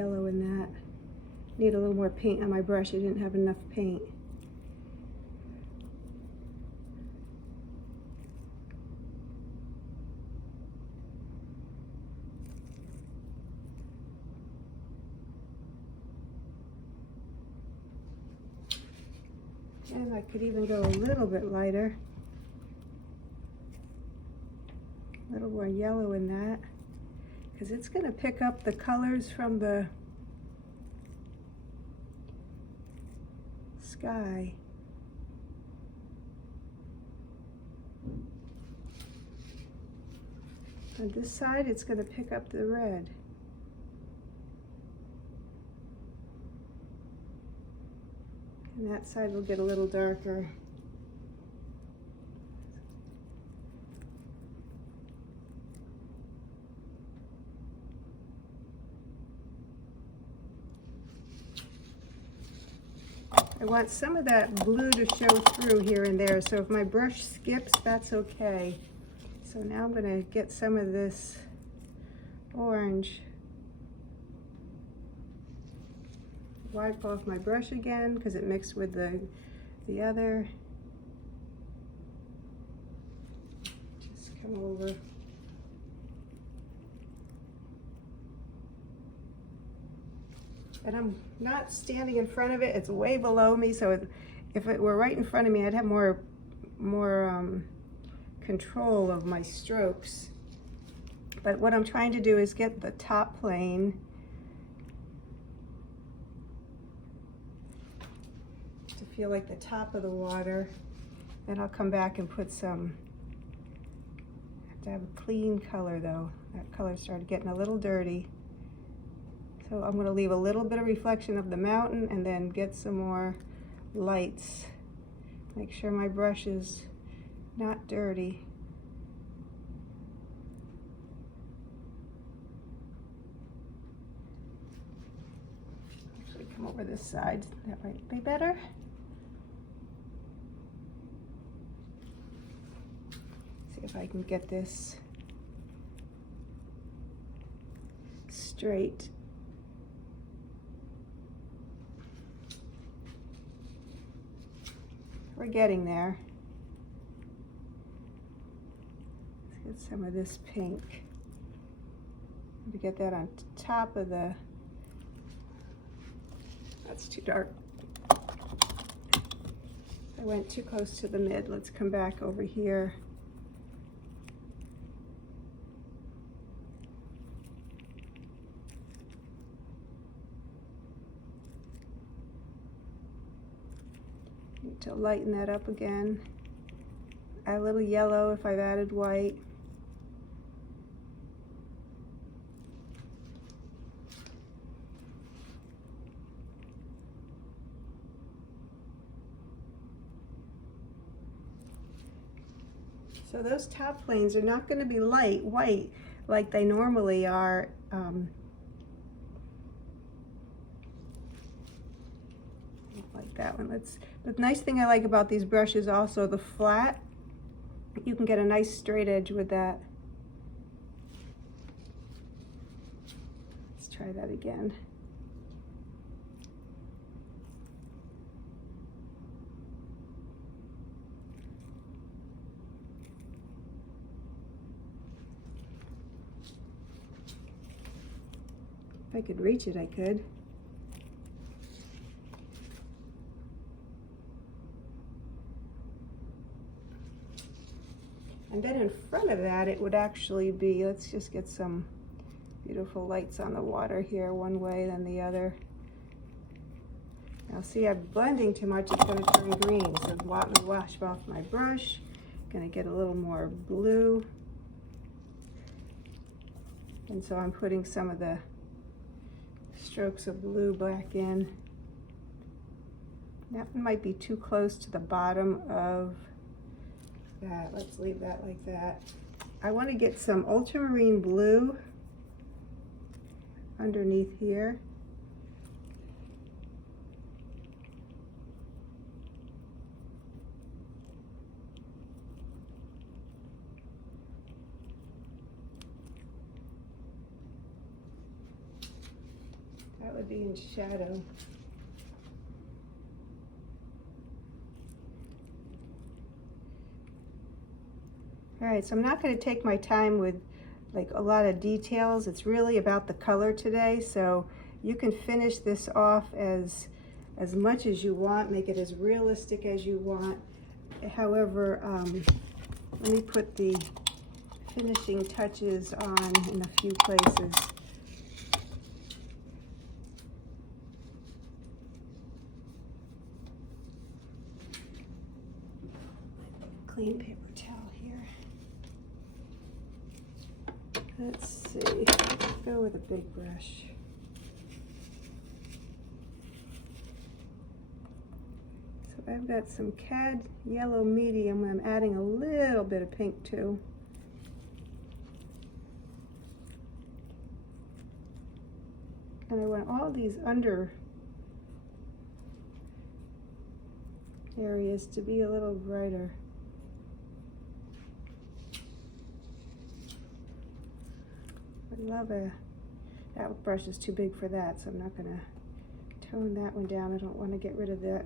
yellow in that. Need a little more paint on my brush. I didn't have enough paint. And I could even go a little bit lighter. A little more yellow in that, because it's going to pick up the colors from the sky. On this side, it's going to pick up the red. And that side will get a little darker. I want some of that blue to show through here and there, so if my brush skips, that's okay. So now I'm going to get some of this orange. Wipe off my brush again because it mixed with the other. Just come over. And I'm not standing in front of it, it's way below me, so if it were right in front of me, I'd have more control of my strokes. But what I'm trying to do is get the top plane to feel like the top of the water. Then I'll come back and put some, I have to have a clean color though. That color started getting a little dirty. So I'm going to leave a little bit of reflection of the mountain and then get some more lights. Make sure my brush is not dirty. Actually, come over this side. That might be better. See if I can get this straight. We're getting there. Let's get some of this pink. To get that on top of the, that's too dark. I went too close to the mid. Let's come back over here. To lighten that up again. Add a little yellow if I've added white. So those top planes are not going to be light white like they normally are. Like that one. The nice thing I like about these brushes also, the flat, you can get a nice straight edge with that. Let's try that again. If I could reach it, I could. And then in front of that, it would actually be, let's just get some beautiful lights on the water here, one way, then the other. Now see, I'm blending too much, it's gonna turn green. So let me wash off my brush. Gonna get a little more blue. And so I'm putting some of the strokes of blue back in. That might be too close to the bottom of that. Let's leave that like that. I want to get some ultramarine blue underneath here. That would be in shadow. All right, so I'm not going to take my time with like a lot of details. It's really about the color today, so you can finish this off as much as you want, make it as realistic as you want. However, let me put the finishing touches on in a few places. Clean paper towel here. Let's see, let's go with a big brush. So I've got some cad yellow medium. I'm adding a little bit of pink too. And I want all these under areas to be a little brighter. I love that brush is too big for that, so I'm not gonna tone that one down. I don't want to get rid of that.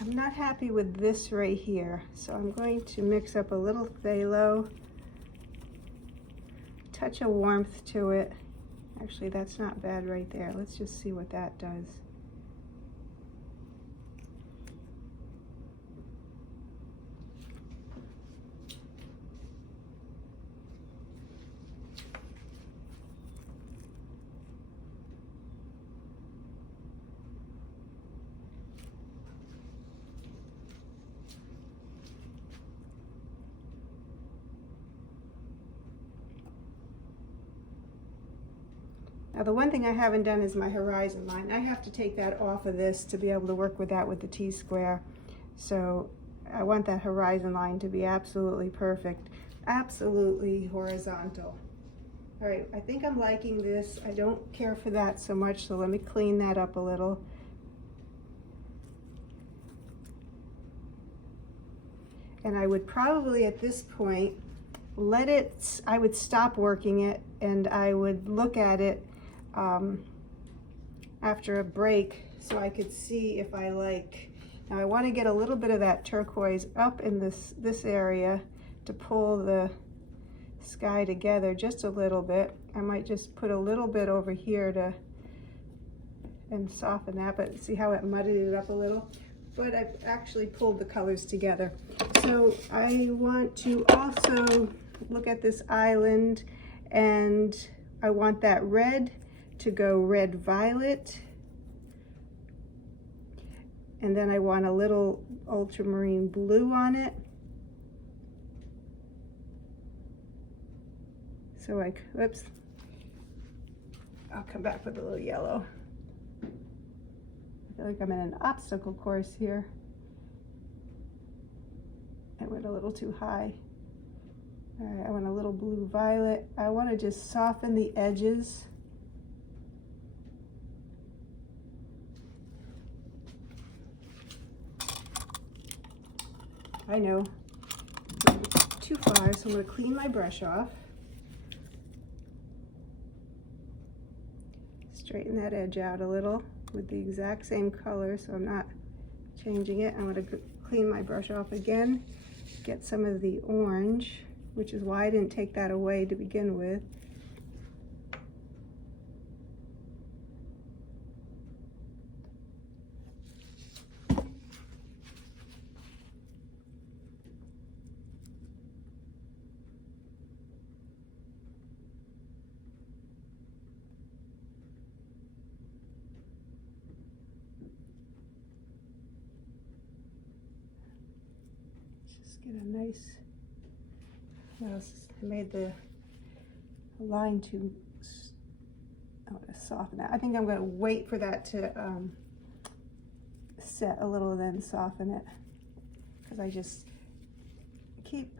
I'm not happy with this right here, so I'm going to mix up a little phthalo, touch of warmth to it. Actually, that's not bad right there. Let's just see what that does. Now the one thing I haven't done is my horizon line. I have to take that off of this to be able to work with that with the T-square. So I want that horizon line to be absolutely perfect, absolutely horizontal. All right, I think I'm liking this. I don't care for that so much, so let me clean that up a little. And I would probably at this point I would stop working it and I would look at it after a break so I could see if I like. Now I want to get a little bit of that turquoise up in this area to pull the sky together just a little bit. I might just put a little bit over here and soften that, but see how it muddied it up a little? But I've actually pulled the colors together. So I want to also look at this island, and I want that red to go red-violet. And then I want a little ultramarine blue on it. So whoops, I'll come back with a little yellow. I feel like I'm in an obstacle course here. I went a little too high. All right, I want a little blue-violet. I want to just soften the edges. I know, too far, so I'm going to clean my brush off. Straighten that edge out a little with the exact same color, so I'm not changing it. I'm going to clean my brush off again, get some of the orange, which is why I didn't take that away to begin with. Get a nice, I made the line to soften that. I think I'm going to wait for that to set a little, then soften it, because I just keep,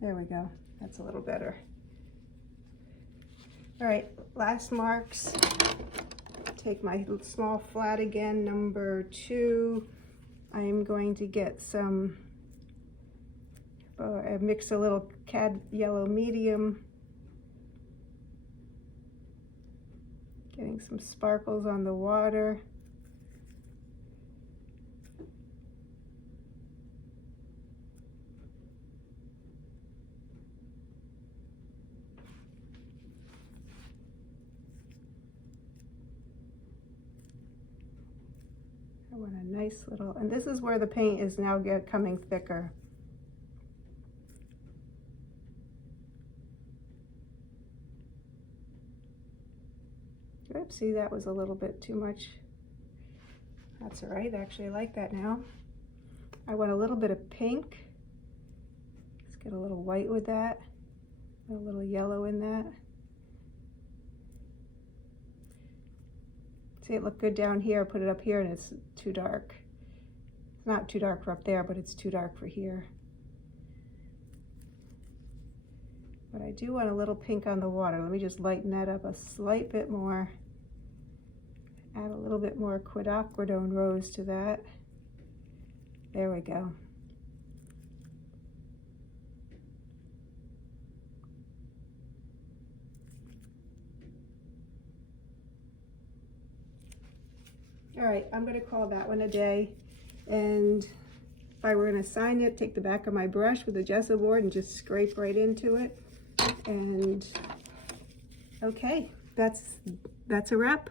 there we go, that's a little better. All right, last marks. Take my small flat again, number 2. I'm going to get some, I mix a little cad yellow medium, getting some sparkles on the water. I want a nice little, and this is where the paint is now coming thicker. Oops, see, that was a little bit too much. That's all right, actually I like that now. I want a little bit of pink. Let's get a little white with that, a little yellow in that. See, it looked good down here, put it up here and it's too dark. It's not too dark for up there, but it's too dark for here. But I do want a little pink on the water. Let me just lighten that up a slight bit more. Add a little bit more quinacridone rose to that. There we go. All right, I'm gonna call that one a day. And if I were gonna sign it, take the back of my brush with the gesso board and just scrape right into it. And okay, that's a wrap.